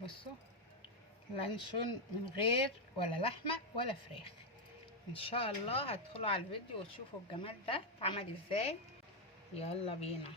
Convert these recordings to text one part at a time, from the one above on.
بصوا، لانشون من غير ولا لحمه ولا فراخ. ان شاء الله هتدخلوا على الفيديو وتشوفوا الجمال ده اتعمل ازاي. يلا بينا.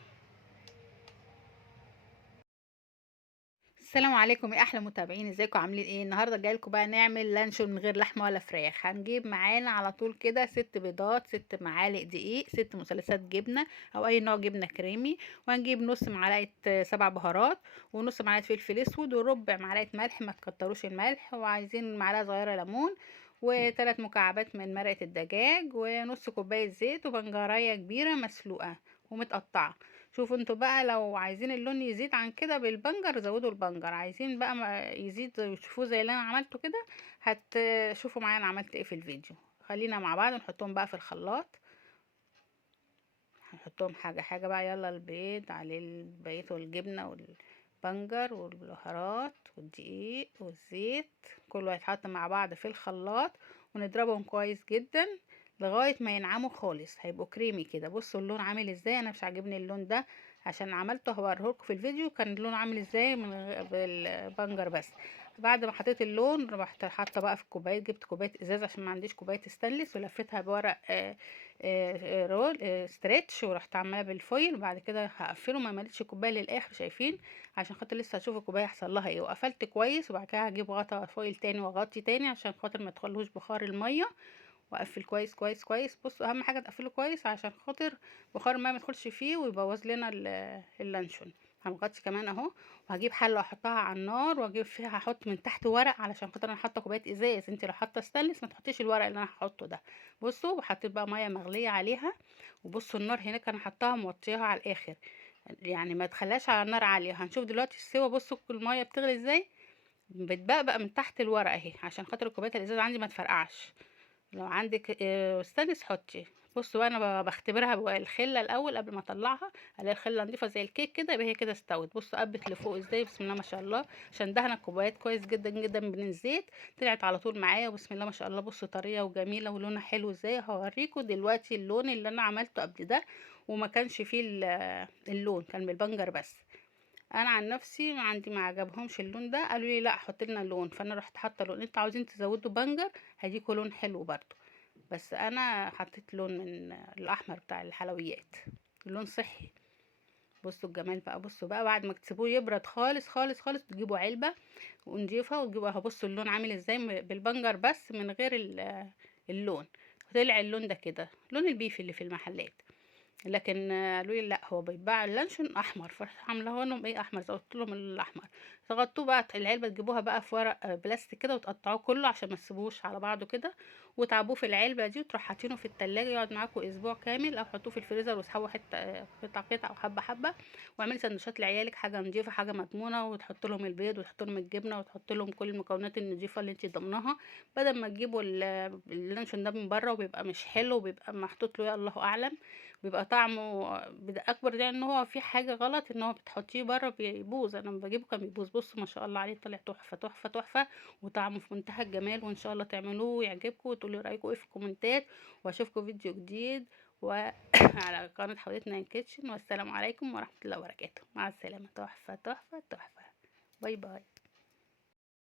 السلام عليكم يا احلى متابعين، ازيكم عاملين ايه؟ النهارده جاي لكم بقى نعمل لانشون من غير لحمه ولا فراخ. هنجيب معانا على طول كده 6 بيضات، 6 معالق دقيق، 6 مثلثات جبنه او اي نوع جبنه كريمي، وهنجيب نص معلقه سبع بهارات، ونص معلقه فلفل اسود، وربع معلقه ملح، ما تكتروش الملح، وعايزين معلقه صغيره ليمون، وثلاث مكعبات من مرقه الدجاج، ونص كوبايه زيت، وبنجريه كبيره مسلوقه ومتقطعه. شوفوا انتوا بقى، لو عايزين اللون يزيد عن كده بالبنجر زودوا البنجر، عايزين بقى يزيد وتشوفوه زي اللي انا عملته كده هتشوفوا معايا انا عملت ايه في الفيديو. خلينا مع بعض نحطهم بقى في الخلاط. هنحطهم حاجة حاجة بقى. يلا، البيض عليه البيض والجبنة والبنجر والبهارات والدقيق والزيت، كله هيتحط مع بعض في الخلاط، ونضربهم كويس جدا لغاية ما ينعموا خالص، هيبقوا كريمي كده. بصوا اللون عامل ازاي، انا مش عاجبني اللون ده عشان عملته هوريهولكوا في الفيديو كان اللون عامل ازاي بالبنجر بس. بعد ما حطيت اللون رحت حاطه بقى في كوبايه، جبت كوبايه ازاز عشان ما عنديش كوبايه استانلس، ولفتها بورق رول ستريتش، ورحت عاملاه بالفويل، وبعد كده هقفله. ما مليتش الكوبايه للاخر، شايفين؟ عشان خاطر لسه هشوف الكوبايه هيحصل لها ايه. وقفلت كويس، وبعد كده هجيب غطا فويل تاني واغطي تاني عشان خاطر ما يدخلوش بخار الميه، واقفل كويس كويس كويس. بصوا، اهم حاجه تقفله كويس عشان خاطر بخار الميه ما يدخلش فيه ويبوظ لنا اللانشون. هنغطي كمان اهو، وهجيب حله واحطها على النار، واجيب فيها هحط من تحت ورق علشان خاطر انا حاطه كوبايه ازاز. انت لو حاطه ستانلس ما تحطيش الورق اللي انا هحطه ده. بصوا، وحطيت بقى ميه مغليه عليها. وبصوا النار هناك انا حطاها موطيها على الاخر، يعني ما تخليهاش على النار عاليه. هنشوف دلوقتي السوا. بصوا الميه بتغلي ازاي، بتبقى من تحت الورق اهي عشان خاطر كوبايه الازاز عندي ما تفرقعش. لو عندك استانس حطي. بصوا بقى، انا بختبرها بالخله الاول قبل ما اطلعها، الاقي الخله نضيفه زي الكيك كده، يبقى هي كده استوت. بصوا قبت لفوق ازاي، بسم الله ما شاء الله، عشان دهنا الكوبايات كويس جدا جدا من الزيت. طلعت على طول معايا، بسم الله ما شاء الله. بصوا طريه وجميله ولونها حلو ازاي. هوريكم دلوقتي اللون اللي انا عملته قبل ده، وما كانش فيه اللون، كان بالبنجر بس. انا عن نفسي ما عجبهمش اللون ده، قالوا لي لا حط لنا لون، فانا رحت حاطه لون. انتوا عاوزين تزودوا بنجر هيديكوا لون حلو برضو، بس انا حطيت لون من الاحمر بتاع الحلويات، لون صحي. بصوا الجمال بقى. بصوا بقى، بعد ما تسيبوه يبرد خالص خالص خالص، تجيبوا علبه ونضيفها وتجيبوا اهو. بصوا اللون عامل ازاي بالبنجر بس من غير اللون. طلع اللون ده كده لون البيف اللي في المحلات، لكن قالوا لي لا هو بيتباع اللانشون احمر، فعامله لهم ايه احمر، زودت لهم الاحمر. تغطوه بقى العلبه، تجيبوها بقى في ورق بلاستيك كده، وتقطعوه كله عشان ما تسيبوش على بعضه كده، وتعبوه في العلبه دي، وتروح حاطينه في التلاجة يقعد معاكم اسبوع كامل، او حطوه في الفريزر واسحبوا حته قطع قطع او حبه حبه. واعملي سندوتشات لعيالك، حاجه نضيفه حاجه مضمونه، وتحط لهم البيض وتحط لهم الجبنه وتحط لهم كل المكونات النضيفه اللي انت ضمناها، بدل ما تجيبوا اللانشون ده من بره وبيبقى مش حلو، وبيبقى محطوط له يا الله اعلم، بيبقى طعمه اكبر ده ان هو في حاجه غلط، ان هو بتحطيه بره بيبوظ. انا لما بجيبه كان بيبوظ. بصوا ما شاء الله عليه، طلع تحفه تحفه تحفه، وطعمه في منتهى الجمال. وان شاء الله تعملوه ويعجبكم وتقولوا رايكم ايه في الكومنتات، واشوفكم فيديو جديد وعلى قناه حوادثنا كيتشن. والسلام عليكم ورحمه الله وبركاته. مع السلامه. تحفه تحفه تحفه. باي باي.